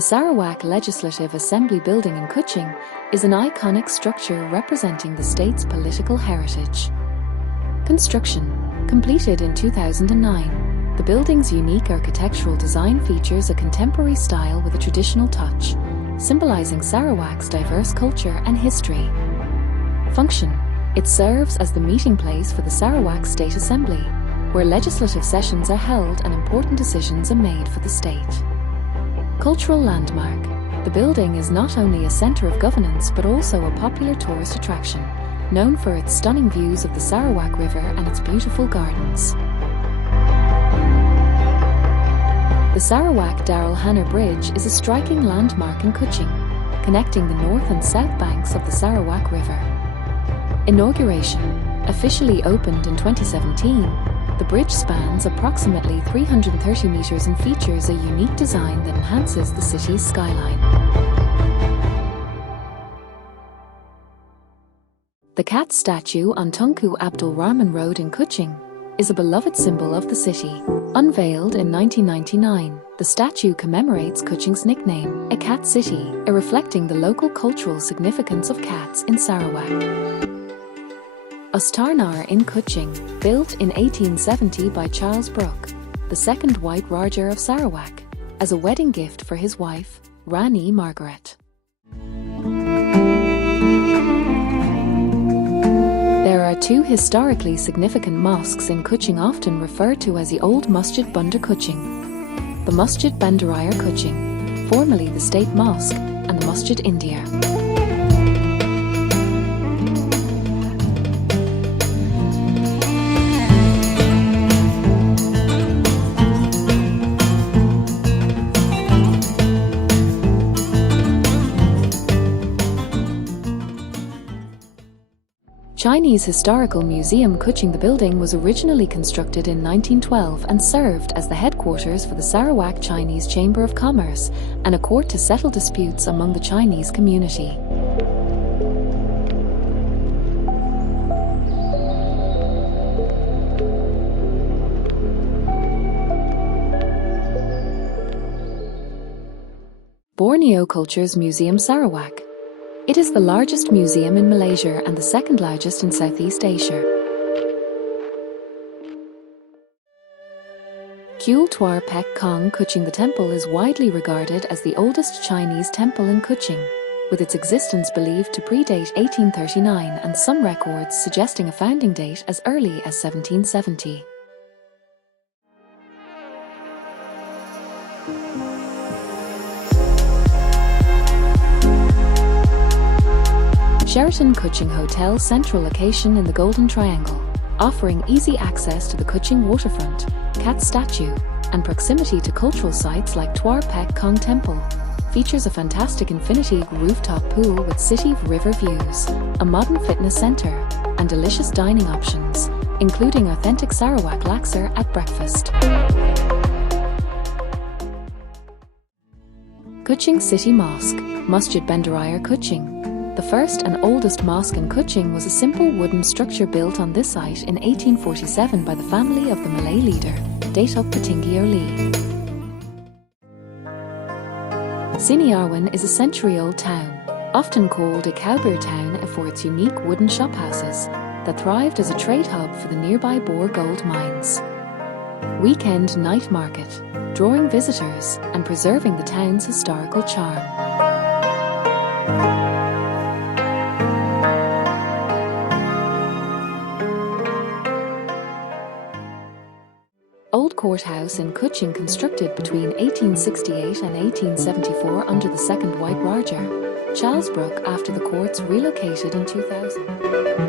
The Sarawak Legislative Assembly building in Kuching is an iconic structure representing the state's political heritage. Construction, completed in 2009, the building's unique architectural design features a contemporary style with a traditional touch, symbolizing Sarawak's diverse culture and history. Function: it serves as the meeting place for the Sarawak State Assembly, where legislative sessions are held and important decisions are made for the state. Cultural landmark: the building is not only a centre of governance but also a popular tourist attraction, known for its stunning views of the Sarawak River and its beautiful gardens. The Sarawak Darul Hana Bridge is a striking landmark in Kuching, connecting the north and south banks of the Sarawak River. Inauguration: officially opened in 2017, the bridge spans approximately 330 meters and features a unique design that enhances the city's skyline. The cat statue on Tunku Abdul Rahman Road in Kuching is a beloved symbol of the city. Unveiled in 1999, the statue commemorates Kuching's nickname, a cat city, reflecting the local cultural significance of cats in Sarawak. Astana in Kuching, built in 1870 by Charles Brooke, the second White Raja of Sarawak, as a wedding gift for his wife, Rani Margaret. There are two historically significant mosques in Kuching, often referred to as the old Masjid Bandar Kuching, the Masjid Bandaraya Kuching, formerly the State Mosque, and the Masjid India. Chinese Historical Museum Kuching. The building was originally constructed in 1912 and served as the headquarters for the Sarawak Chinese Chamber of Commerce and a court to settle disputes among the Chinese community. Borneo Cultures Museum Sarawak. It is the largest museum in Malaysia and the second largest in Southeast Asia. Kuil Tuar Pek Kong Kuching. The temple is widely regarded as the oldest Chinese temple in Kuching, with its existence believed to predate 1839 and some records suggesting a founding date as early as 1770. Sheraton Kuching Hotel, central location in the Golden Triangle, offering easy access to the Kuching Waterfront, cat statue, and proximity to cultural sites like Tuar Pek Kong Temple, features a fantastic infinity rooftop pool with city river views, a modern fitness centre, and delicious dining options, including authentic Sarawak laksa at breakfast. Kuching City Mosque, Masjid Bandaraya Kuching. The first and oldest mosque in Kuching was a simple wooden structure built on this site in 1847 by the family of the Malay leader, Datuk Patinggi Oli. Siniawan is a century-old town, often called a cowbeer town for its unique wooden shophouses that thrived as a trade hub for the nearby Bor gold mines. Weekend night market, drawing visitors and preserving the town's historical charm. Old Courthouse in Kuching, constructed between 1868 and 1874 under the second White Raja, Charles Brooke, after the courts relocated in 2000.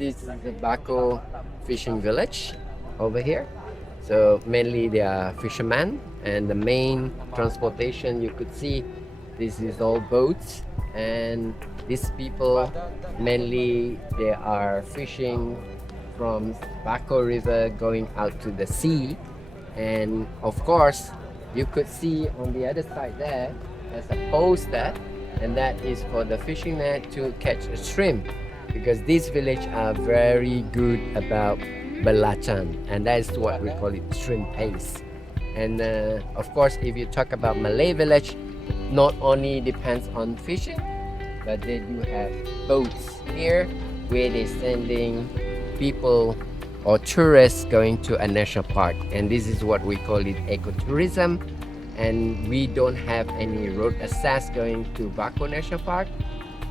this is the bako fishing village over here. So mainly they are fishermen, and the main transportation you could see, this is all boats, and these people mainly they are fishing from Bako River going out to the sea. And of course you could see on the other side there there's a post there, and that is for the fishing net to catch a shrimp, because this village are very good about belacan, and that is what we call it, shrimp paste. And of course if you talk about Malay village, not only depends on fishing, but they do have boats here where they're sending people or tourists going to a national park, and this is what we call it ecotourism. And we don't have any road access going to Bako National Park.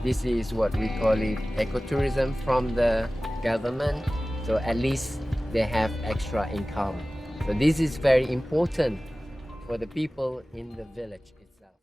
This is what we call it ecotourism from the government, so at least they have extra income. So this is very important for the people in the village itself.